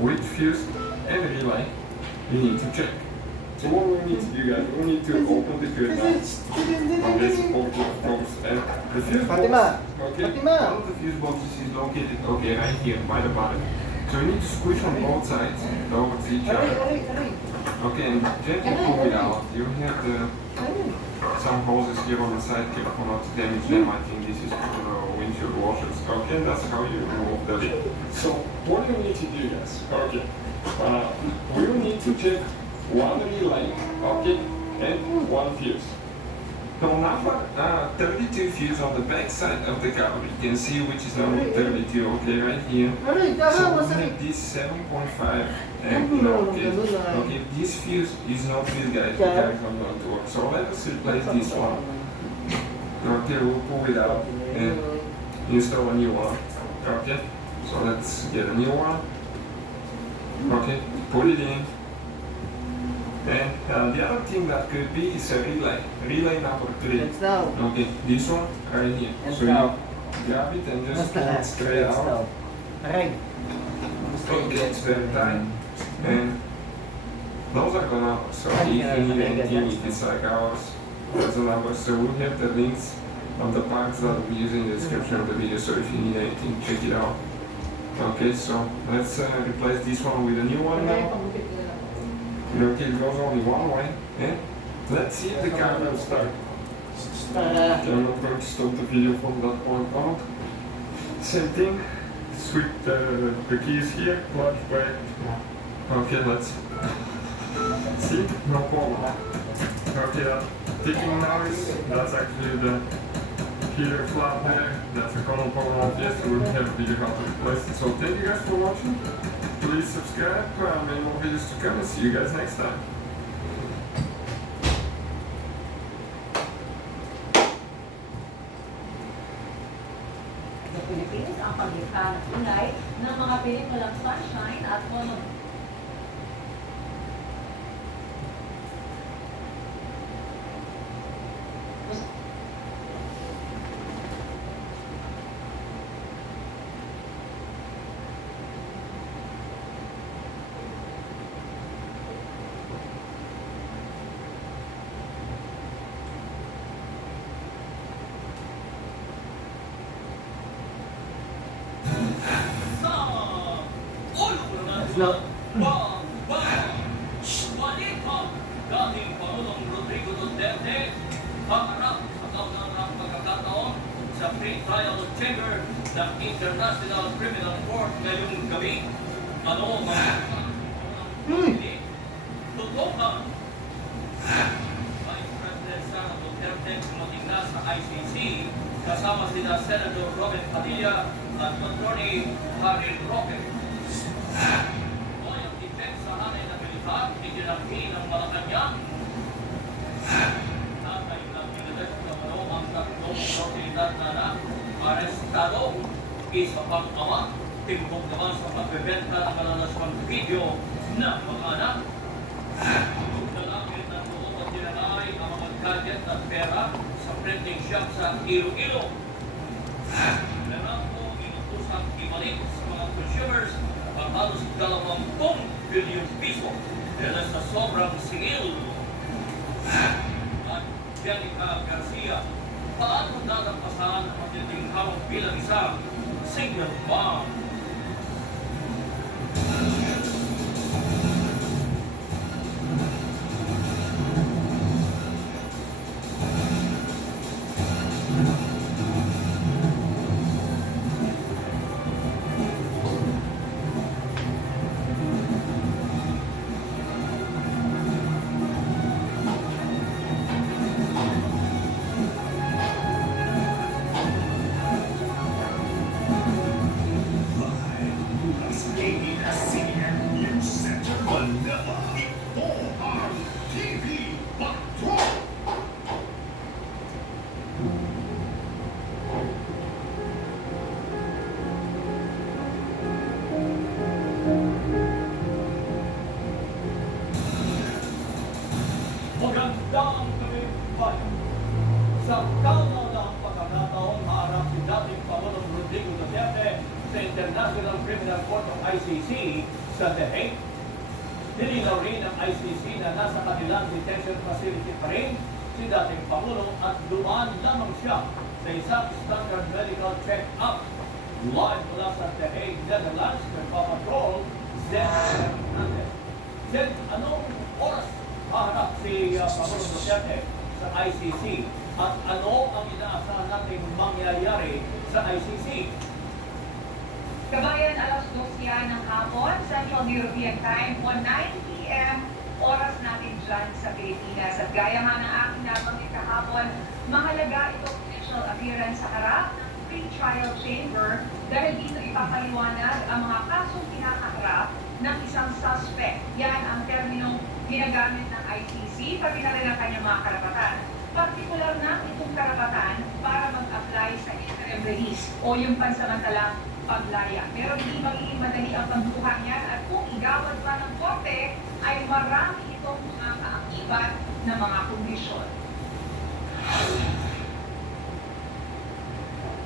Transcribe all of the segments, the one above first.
which fuse and relay we need to check. So what we need to do, guys, we need to open the grid now. On this box, of course, and the fuse box, okay, one of the fuse boxes is located, okay, right here, by the bottom. So we need to squish on both sides towards each other. Okay, and gently pull it out. You have some hoses here on the side, careful not to damage them. I think this is for the windshield washers. Okay, that's how you remove the lid. So what do you need to do, guys? Okay, we will need to check one relay, okay, and one fuse. The number 32 fuse on the back side of the car, you can see which is number 32, okay, right here. So we have this 7.5 amp okay. Okay, this fuse is not good, guys, the car is not going to work. So let us replace this one. Okay, we'll pull it out and install a new one. Okay, so let's get a new one. Okay, put it in. And the other thing that could be is a relay number 3. Okay, this one right here. So you grab it and just pull it straight out. Okay, it's very tight. And those are the numbers. So if you need anything, if it's like ours, there's a number. So we'll have the links of the parts that we use in the description of the video. So if you need anything, check it out. Okay, so let's replace this one with a new one now. Okay, it goes only one way. Yeah? Let's see if the car will start. Okay, I'm not going to stop the video from that point on. Same thing. Switch the keys here. Clutch, brake. Okay, let's see. No problem. Okay, that ticking noise, that's actually the heater flap there. That's a common problem of this. We'll have a video how to replace it. So thank you guys for watching. Please subscribe, many more videos to come, and see you guys next time. Sa Pilipinas, ang paglikha ng ingay ng mga pelikulang Sunshine at Mono. No. Balikan dating Pangulong Rodrigo Duterte haharap sa kaunang pagkakataon sa pre-trial chamber ng International Criminal Court ngayong gabi. Ano mga tutukan? Vice President Sara Duterte dumating na sa ICC kasama sina Senator Robin Padilla at Attorney Harry Roque. Itinanggi ng Malacanang tatay ng Pilipinas na ang tatlong otoridad na arestado. Isa pang ama, timbog naman sa pagbebenta ng malalaswang video ng mga anak. Nalapit ng loob at tinanay ang mga gadget at pera sa printing shop sa Iloilo. Meron po inutusang ibalik sa mga consumers ang halos 20 billion piso. Dahil sa sobrang singil. At Jenica Garcia, paano dadampasan ang matinding hawak bilang isang single mom? Magandang gabi, bayan. Sa kaunang pagkakataon, maharap si dating Pangulong Rodrigo Duterte sa International Criminal Court of ICC sa The Hague. Nilinaw rin ng ICC na nasa kanilang detention facility pa rin si dating Pangulo at dumaan lamang siya sa isang standard medical check-up. Live mula sa The Hague, Netherlands, nagpapatrol Zed Hernandez. Zed, anong oras haharap si Pangulong Duterte sa ICC at ano ang inaasahan natin mangyayari sa ICC? Kabayan, alas 2 yan ng hapon, Central European Time, 9 p.m. oras natin dyan sa Pilipinas. At gaya nga ng aking nabanggit kahapon, mahalaga itong initial appearance sa harap ng pre-trial chamber dahil dito ipapaliwanag ang mga kasong kinakaharap ng isang suspect. Yan ang terminong ginagamit ng ICC, pati na rin ang kanyang mga karapatan. Partikular na itong karapatan para mag-apply sa interim release o yung pansamantalang paglaya. Pero hindi magiging madali ang pagbubuhan yan at kung igawad pa ng korte, ay marami itong mga kaakibat na mga kondisyon.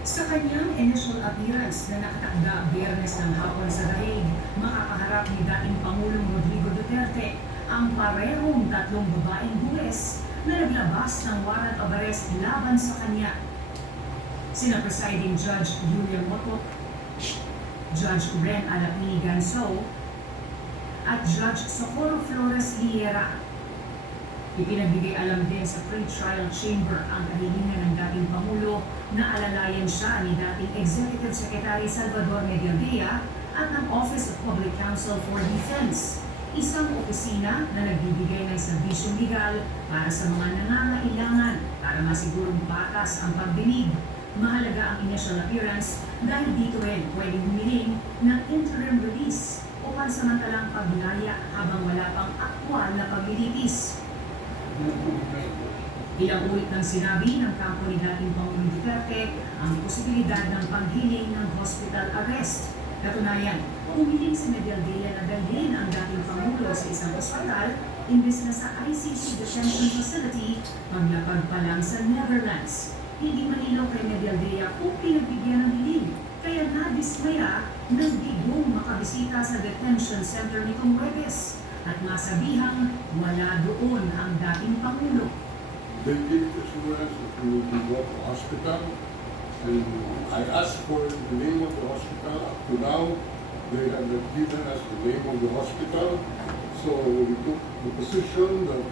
Sa kanyang initial appearance na nakatakda Biyernes ng hapon sa Hague, makakaharap ni dating Pangulong Rodrigo Duterte ang parehong tatlong babaeng huwes na naglabas ng warrant of arrest laban sa kanya. Sina Presiding Judge Julia Moto, Judge Ren Alapini Ganso, at Judge Socorro Flores Liera. Ipinagbigay alam din sa pre-trial chamber ang kahilingan ng dating Pangulo na alalayan siya ni dating Executive Secretary Salvador Medialdea at ng Office of Public Counsel for Defense, isang opisina na nagbibigay ng serbisyong legal para sa mga nangangailangan para masigurong patas ang pagdinig. Mahalaga ang initial appearance dahil dito rin pwedeng humiling ng interim release o pansamantalang paglaya habang wala pang aktwal na paglilitis. Ilang ulit nang sinabi ng kampo ni dating Pangulong Duterte ang posibilidad ng paghiling ng hospital arrest. Katunayan, umiling si Medialdea na dalhin ang dating Pangulo sa isang ospital imbes na sa ICC detention facility maglapag pa lang sa Netherlands. Hindi malinaw kay Medialdea kung pinagbigyan ng hiling, kaya nadismaya nang bigong makabisita sa detention center nitong Huwebes at masabihang wala doon ang dating Pangulo. They gave assurance that we will be brought to hospital, and I asked for the name of the hospital. Up to now, they have not given us the name of the hospital, so we took the position that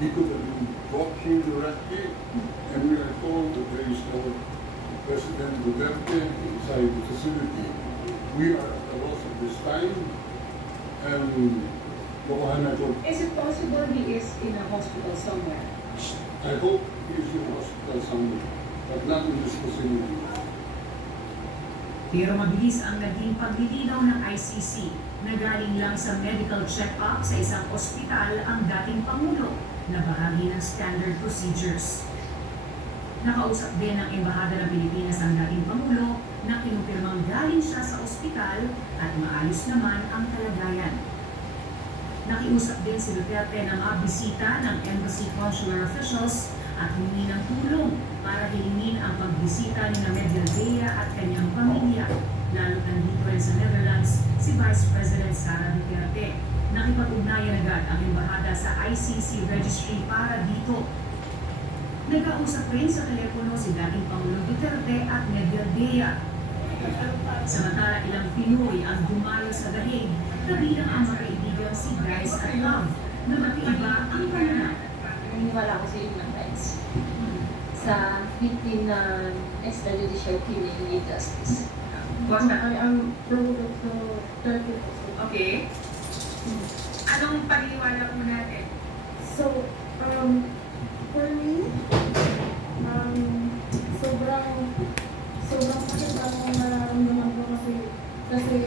he could have been brought here directly, and we are told that there is no President Duterte inside the facility. We are at a loss at this time, and Is it possible he is in a hospital somewhere? I hope he is in hospital somewhere, but not in this facility. Pero mabilis ang naging paglilinaw ng ICC na galing lang sa medical check-up sa isang ospital ang dating Pangulo na bahagi ng standard procedures. Nakausap din ng Embahada ng Pilipinas ang dating Pangulo na kinumpirmang galing siya sa ospital at maayos naman ang kalagayan. Nakiusap din si Duterte na mabisita ng embassy consular officials at humingi ng tulong para hilingin ang pagbisita ni Medialdea at kanyang pamilya. Lalo nandito rin sa Netherlands si Vice President Sara Duterte. Nakipag-ugnayan agad ang embahada sa ICC registry para dito. Nag-ausap rin sa telepono si dating Pangulong Duterte at Medialdea. Samantala ilang Pinoy ang dumalo sa The Hague, kabilang ang makaibigang si Bryce at Love na matiiba ang pananaw. Naniniwala ko sa human rights. Sa Philippine extrajudicial killing with justice. I'm pro Turkey also. Okay. Anong paghiwala po natin? So, for me, sobrang sakit ang nararamdaman ko kasi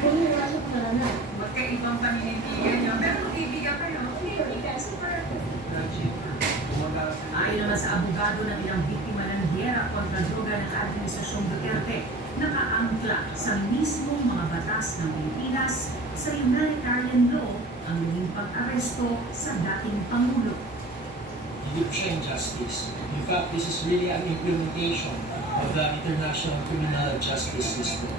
kung wala siya pangalan. Magkaibang paninindigan niyo, pero mag-ibigan kayo. Kaya super. Ayon naman sa abogado ng ilang biktima ng giyera kontra droga ng Administrasyong Duterte, nakaangkla sa mismong mga batas ng Pilipinas sa humanitarian law ang naging pag-aresto sa dating Pangulo. Egyptian justice. In fact, this is really an implementation of the international criminal justice system.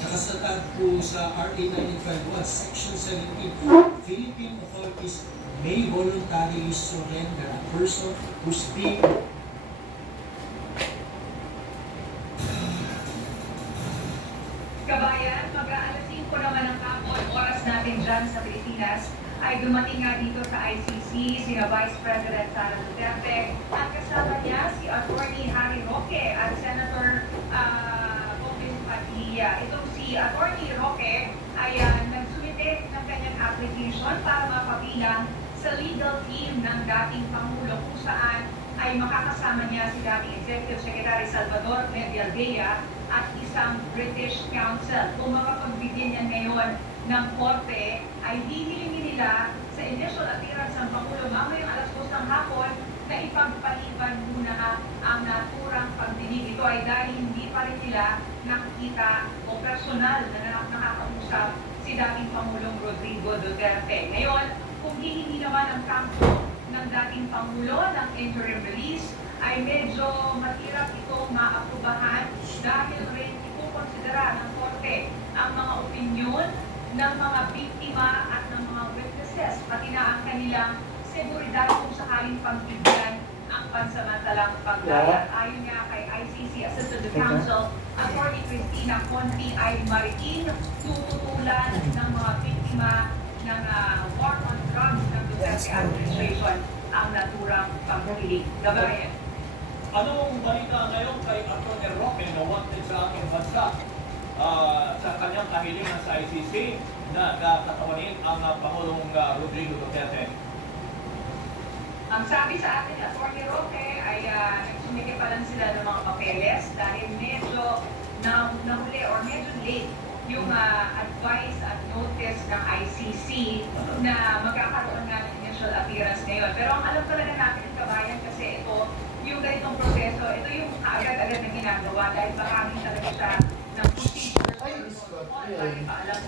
Tsaka sa tab po sa RA 9851, Section 17, Philippine authorities may voluntarily surrender a person who's being Kabayan, mag-aalas 5 naman ng hapon, oras natin dyan sa Pilipinas, ay dumating nga dito sa ICC sina Vice President Sara Duterte at kasama niya si Attorney Harry Roque at Senator Bobin Padilla. Itong si Attorney Roque ay nagsumite ng kanyang application para mapabilang sa legal team ng dating Pangulo kung saan ay makakasama niya si dating Executive Secretary Salvador Medialdea at isang British counsel. Kung makapagbigyan niya ngayon ng korte, ay hihilingin nila sa initial appearance ng Pangulo mamayang alas 2 ng hapon na ipagpaliban muna ang naturang pagdinig. Ito ay dahil hindi pa rin nila nakikita o personal na nakakausap si dating Pangulong Rodrigo Duterte. Ngayon, kung hihingi naman ang kampo ng dating Pangulo ng interim release, ay medyo mahirap itong maaprubahan dahil rin ikukonsidera ng korte ang mga opinyon ng mga biktima at ng mga witnesses, pati na ang kanilang seguridad kung sakaling pagbigyan ang pansamantalang paglayat. Ayon nga kay ICC Assistant Counsel, Attorney Cristina Conti ay mariin tututulan ng mga biktima ng war on drugs ng Duterte administration ang naturang pagkilig. Gabayan. Anong balita ngayon kay Atty. Roque na wanted sa ating bansa sa kanyang kahilingan sa ICC na katawanin ang Pangulong Rodrigo Duterte? Ang sabi sa atin, Atty. Roque, ay nagsumite pa lang sila ng mga papeles dahil medyo nahuli or medyo late yung advice at notice ng ICC na magkakaroon nga ng initial appearance ngayon. Pero ang alam talaga natin ng kabayan kasi ito, yung ganitong proseso, ito yung agad-agad na ginagawa dahil marami talaga siya ng procedures. Paalam